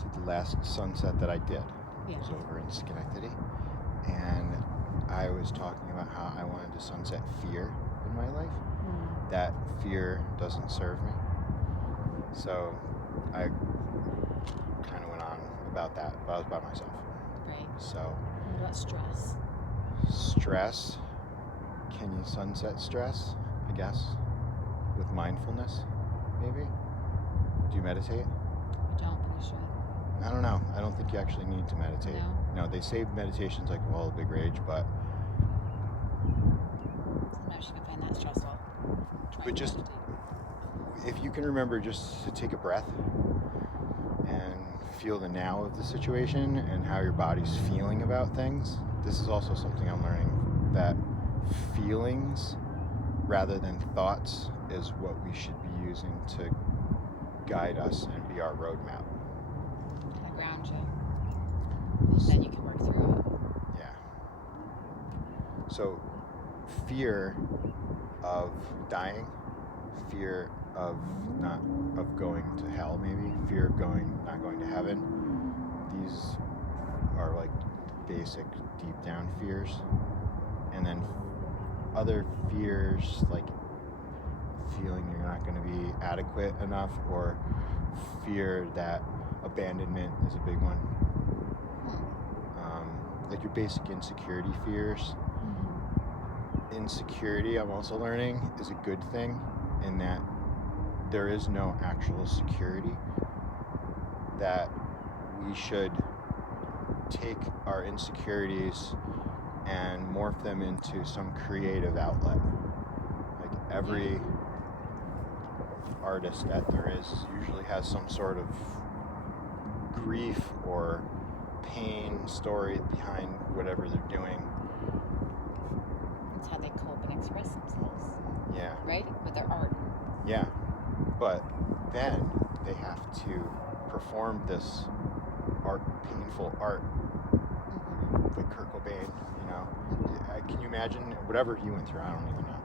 So the last sunset that I did Yeah. was over in Schenectady, and I was talking about how I wanted to sunset fear in my life. That fear doesn't serve me. So I kind of went on about that, but I was by myself. Right. So What about stress? stress, can you sunset stress? I guess with mindfulness, maybe. Do you meditate? I don't, but I should. I don't know. I don't think you actually need to meditate. No? No, they say meditation's like wall of big rage, but Sometimes you can find that stressful. Trying But to just- meditate. if you can remember just to take a breath and feel the now of the situation and how your body's feeling about things. This is also something I'm learning, that feelings rather than thoughts is what we should be using to guide us and be our roadmap. Kind of ground you. And then you can work through it. Yeah. So fear of dying, fear of going to hell, maybe fear of not going to heaven. These are like basic deep down fears. And then other fears like feeling you're not going to be adequate enough, or fear that abandonment is a big one. Like your basic insecurity fears. Insecurity, I'm also learning, is a good thing in that there is no actual security, that we should take our insecurities and morph them into some creative outlet. Like every artist that there is usually has some sort of grief or pain story behind whatever they're doing. It's how they cope and express themselves, Yeah. right? With their art. Yeah, but then they have to perform this painful art, like Kurt Cobain, you know. Can you imagine whatever he went through? I don't even know.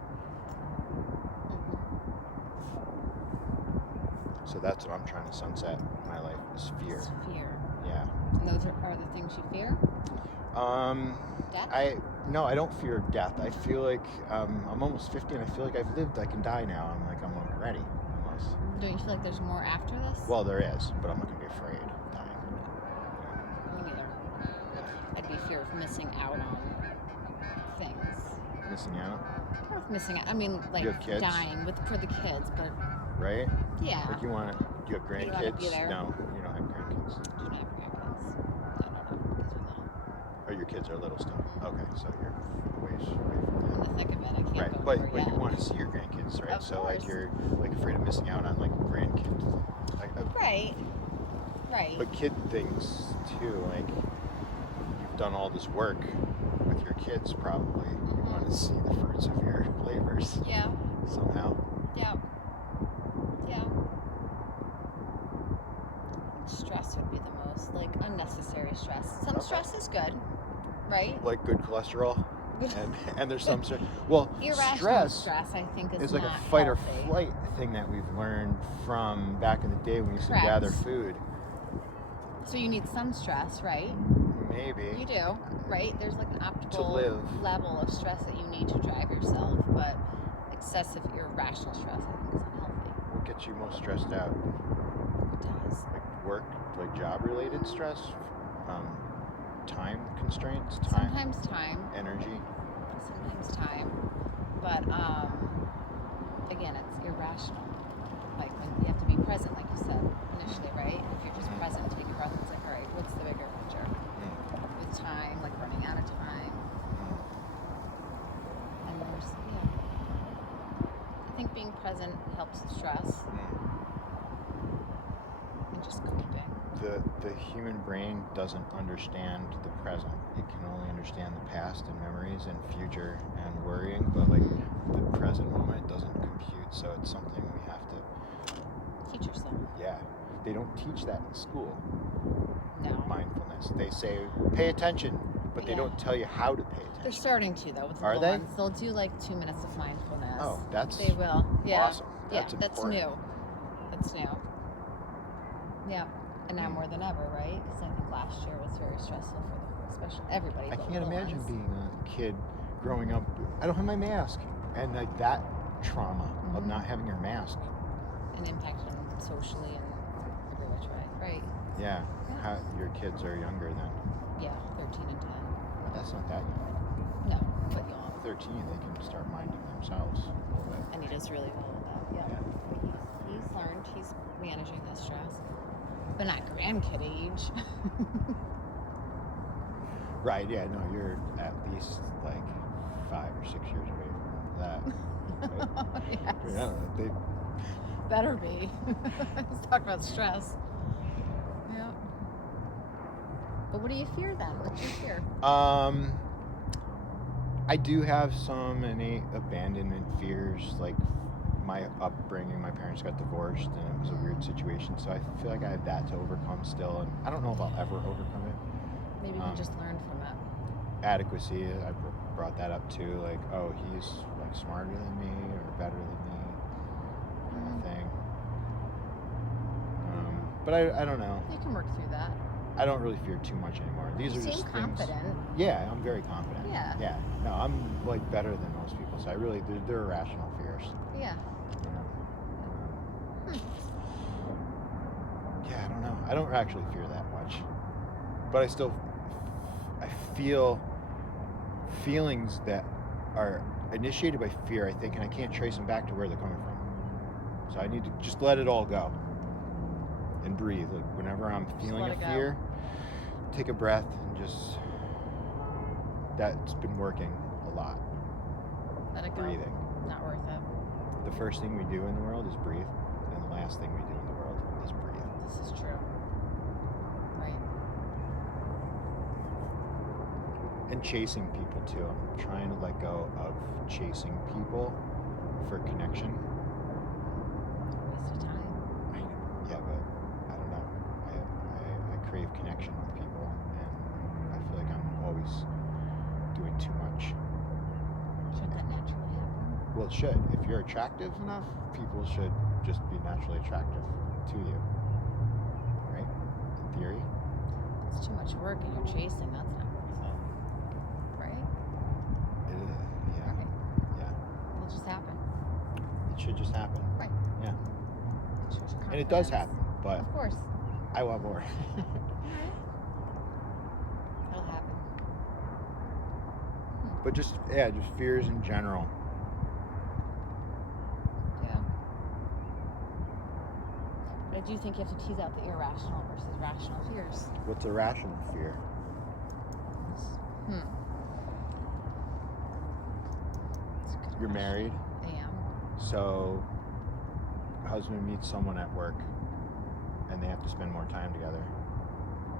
So that's what I'm trying to sunset in my life, is fear. It's fear. Yeah. And those are the things you fear? Death? I don't fear death. I feel like I'm almost 50 and I feel like I've lived. I can die now. I'm ready almost. Don't you feel like there's more after this? Well, there is, but I'm not gonna be afraid of dying. Me neither. I'd be fear of missing out on things. Missing out, Or of missing out. I mean, like You have kids? dying for the kids, but right? yeah. Like do you have You don't wanna grandkids? be there? No, you don't have grandkids. Do you not have grandkids? No, because we're little. Oh, your kids are little still. Okay, so you're ways away from In that. the thick of it, I can't Right, go but over you yet. want to see your grandkids, right? Of So like course. you're like afraid of missing out on like grandkids. Right. But kid things too, like you've done all this work with your kids probably. You want to see the fruits of your labors Yeah. somehow. Yeah. Yeah. Stress would be the most, like, unnecessary stress. Some Okay. stress is good, right? Like good cholesterol, and there's some stress. Well, Irrational stress, I think, is It's like not a fight or healthy. flight thing that we've learned from back in the day when we used to Correct. gather food. So you need some stress, right? Maybe. You do, right? There's like an optimal live. level of stress that you need to drive yourself, but excessive irrational stress, I think, is unhealthy. What gets you most stressed out? It does. Like work, like job-related stress, time constraints, time, Sometimes time. energy. Sometimes time, but again, it's irrational. Like when you have to be present, like you said initially, right? If you're just present, take a breath. It's like, all right, what's the bigger picture? With time, like running out of time, and there's I think being present helps with stress and just coping. The human brain doesn't understand the present. It can only understand the past and memories and future and worrying, but like the present moment doesn't compute. So it's something we have to. Teach yourself. Yeah, they don't teach that in school. No. Mindfulness. They say pay attention, but they Yeah. don't tell you how to pay They're attention. starting to though with the Are little they? ones. They'll do like 2 minutes of mindfulness. Oh, that's They will. Yeah. awesome. Yeah, That's that's important. new. That's new. Yeah. And now more than ever, right? Because I think last year was very stressful for especially everybody. I but can't little imagine ones. being a kid growing up. I don't have my mask, and like that trauma of Mhm. not having your mask. And impacting socially and every which way. Right. Yeah, Yeah. how, your kids are younger than. Yeah, 13 and 10. That's not that young. No, but young. 13, they can start minding themselves a little bit. And he does really well with that. Yeah. Yeah. But he's learned. He's managing the stress. But not grandkid age. Right. Yeah. No, you're at least like 5 or 6 years away from that. Right? Yes. Yeah, they, Better be. Let's talk about stress. Yeah. But what do you fear then? What's your fear? I do have some innate abandonment fears, like my upbringing. My parents got divorced, and it was a weird situation. So I feel like I have that to overcome still, and I don't know if I'll ever overcome it. Maybe you can just learn from it. Adequacy, I brought that up too. Like, oh, he's like smarter than me or better than me, kind of thing. But I don't know. You can work through that. I don't really fear too much anymore. These You are seem just confident. things. Yeah, I'm very confident. Yeah. Yeah. No, I'm like better than most people. So I really, they're irrational fears. Yeah. You know? Yeah, I don't know. I don't actually fear that much, but I feel feelings that are initiated by fear. I think, and I can't trace them back to where they're coming from. So I need to just let it all go and breathe. Like whenever I'm feeling let a it go. fear, take a breath and just. That's been working a lot. Let it go. Breathing. Not worth it. The first thing we do in the world is breathe, and the last thing we do in the world is breathe. This is true. Right. And chasing people too. I'm trying to let go of chasing people for connection. Waste of time. Yeah, but I don't know. I crave connection with people, and I feel like I'm always doing too much. Should that naturally happen? Well, it should. If you're attractive enough, people should just be naturally attractive to you. Right? In theory. It's too much work and you're chasing. That's not worth it. Right? It is. Yeah. Right. Yeah. It'll just happen. It should just happen. Right. Yeah. It shows your And it does confidence. happen, but Of course. I want more. It'll happen. But just fears in general. Yeah. But I do think you have to tease out the irrational versus rational fears. What's a rational fear? That's a good You're question. married, I am. so husband meets someone at work and they have to spend more time together.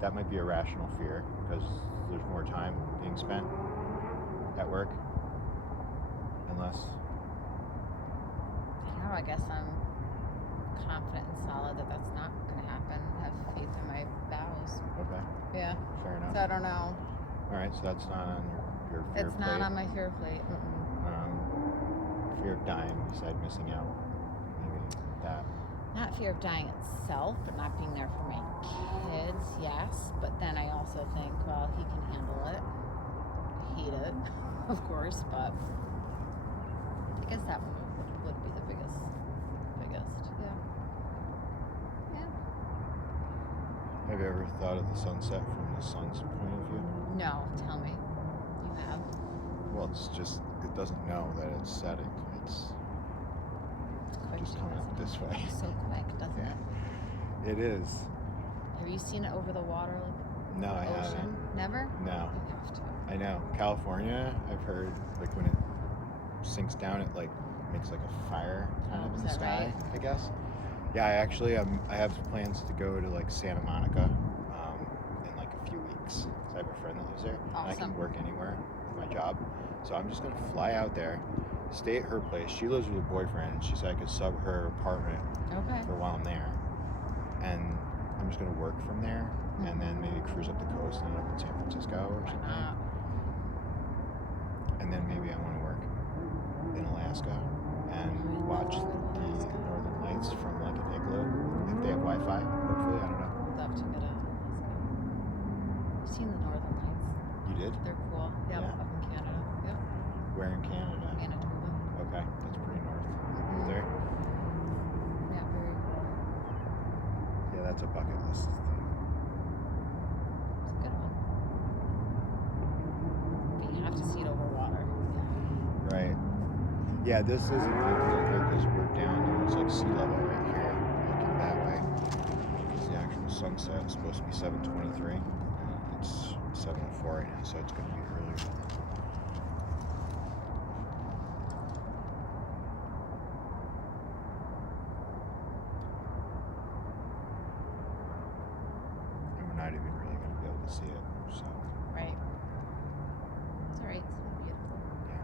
That might be a rational fear because there's more time being spent at work. Unless, I don't know. I guess I'm confident and solid that that's not going to happen. Have faith in my vows. okay, Yeah. fair enough. So I don't know. All right, so that's not on your fear It's plate. not on my fear plate. Fear of dying, you said, missing out. Maybe that. Not fear of dying itself, but not being there for my kids, yes. But then I also think, well, he can handle it. Hate it, of course, but I guess that one would be the biggest. Yeah. Yeah. Have you ever thought of the sunset from the sun's point of view? No, tell me. You have? Well, it's just, it doesn't know that it's setting. It's Quick, just coming up doesn't this it? way. So quick, doesn't Yeah. it? It is. Have you seen it over the water, No, I like the ocean? haven't. Never? No. You have to. I know. California, I've heard, like when it sinks down, it like makes like a fire kind Oh, of is in the that sky, right? I guess. Yeah, I actually, I have plans to go to like Santa Monica in like a few weeks. So I have a friend that lives there. And I can Awesome. work anywhere with my job. So I'm just gonna fly out there, stay at her place. She lives with her boyfriend, and she said I could sub her apartment Okay. for while I'm there. And I'm just gonna work from there, and then maybe cruise up the coast and end up in San Francisco or Why something. not? And then maybe I want to work in Alaska and watch the northern lights from like an igloo if they have Wi-Fi. Hopefully, I don't know. I'd love to get a telescope. I've seen the northern lights. You did? They're cool. Yep, Yeah. up in Canada. Yep. Where in Canada? Manitoba. Okay, that's pretty north. Up there. Yeah, very cool. Yeah, that's a bucket list thing. It's a good one. But you have to see it over water. Yeah. Right. Yeah, this isn't good because we're down almost like sea level right here, looking that way. Because the actual sunset is supposed to be 7:23. It's 7:04 right now, so it's going to be earlier. And we're not even really going to be able to see it, so Right. It's alright. It's still beautiful. yeah.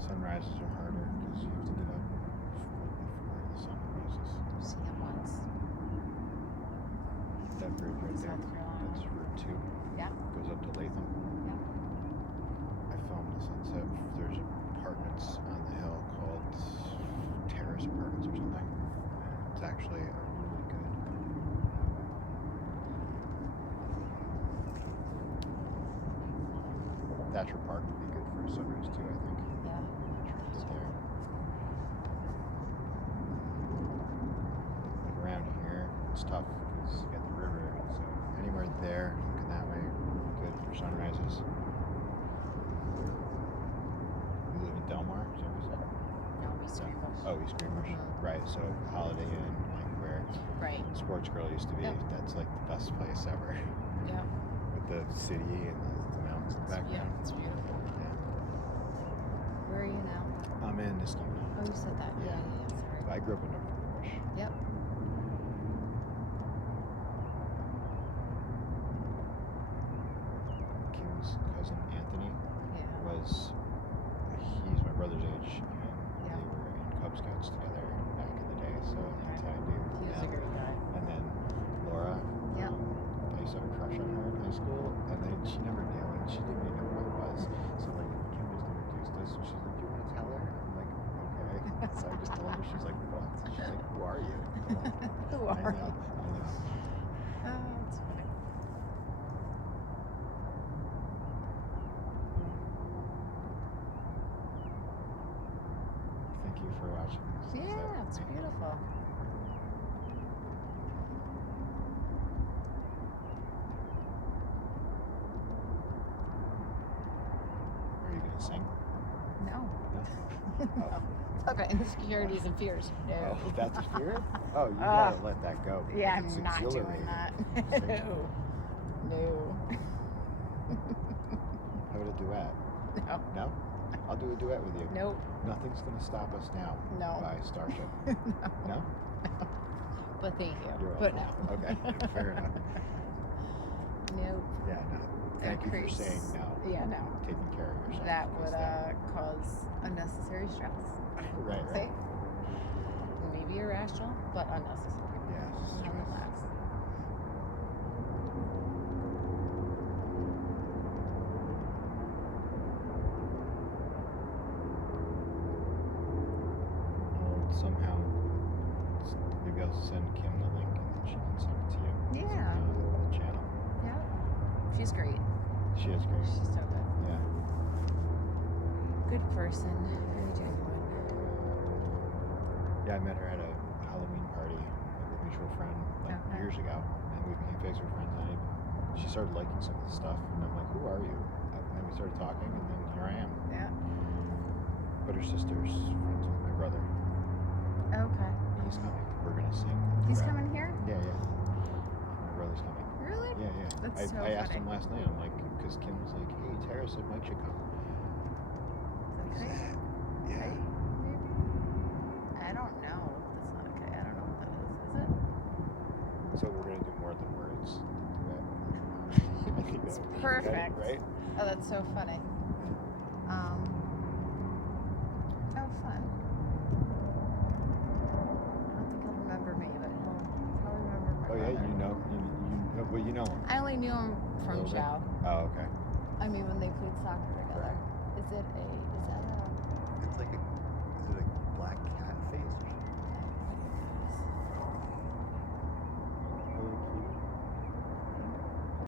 Sunrises are harder because you have to get up before the sun rises. I've seen it once. That bridge right there, South Carolina. that's Route 2. Yeah. Goes up to Latham. Yeah. I filmed the sunset. There's apartments on the hill called Terrace Apartments or something. It's actually a really good. Thatcher Park would be good for a sunrise too, I think. Yeah. Right there. Like around here, it's tough because you got the river, so anywhere there, looking that way, good for sunrises. You live in Delmar, is that what you said? No, we screamers. Oh, East Greenbush. Mhm. Right, so Holiday Inn, like where Right. Sports Girl used to be, Yep. that's like the best place ever. Yeah. With the city and the mountains in the Yeah, background. it's beautiful. Yeah. Where are you now? I'm in Niskayuna. Oh, you said that. Yeah. Sorry. I grew up in North Greenbush. Yep. Kim's cousin Anthony Yeah. he's my brother's age, and Yeah. they were in Cub Scouts together back in the day, so that's how I do. He was a great guy. And then Laura, Yeah. I used to have a crush on her in high school, and then she never knew, and she didn't even know who I was. So like Kim just introduced us, and she's like, "Do you want to tell her?" I'm like, "Okay." So I just told her. She's like, "What?" She's like, "Who are you?" I'm like, Who I are know, you? I know. Oh, it's funny. Thank you for watching this. Yeah, it's beautiful. Are you gonna sing? No. No. No. Talk about insecurities and fears. No. Oh, that's a fear? Oh, you Ah. gotta let that go. Yeah, because I'm it's not doing exhilarating. that. Sing. No. No. How about a duet? No. No? I'll do a duet with you. Nope. Nothing's gonna stop us now. No. By Starship. No. No? But thank you. You're But no. welcome. Okay, fair enough. Nope. Yeah, no. Thank you for Increase. saying no. Yeah, no. Taking care of yourself. That because would cause unnecessary stress. Right, See? right. Maybe irrational, but unnecessary. Yes. stress. Nonetheless. Well, somehow, maybe I'll send Kim the link and then she can send it to you. Yeah. The channel. Yeah. She's great. She is great. She's so good. Yeah. Good person. Very genuine. Yeah, I met her at a Halloween party with a mutual friend like Okay. years ago, and we became Facebook friends. And she started liking some of the stuff, and I'm like, "Who are you?" And then we started talking, and then here I am. Yeah. But her sister's friends with my brother. Okay. He's coming. We're gonna sing. He's duet. coming here? Yeah, yeah. My brother's coming. Really? That's I so asked funny. him last night. I'm like, because Kim was like, "Hey, Tara said Mike should come." Is that kite? Yeah. Kite, maybe? I don't know. That's not a kite. I don't know what that is. So we're gonna do more than words. I think It's that would be perfect. right? Oh, that's so funny. Oh, fun. I don't think he'll remember me, but he'll remember my Oh yeah, brother. you know him. I only knew him from Little bit. Chow. Oh, okay. I mean, when they played soccer together. Right. Is that a? It's like is it a black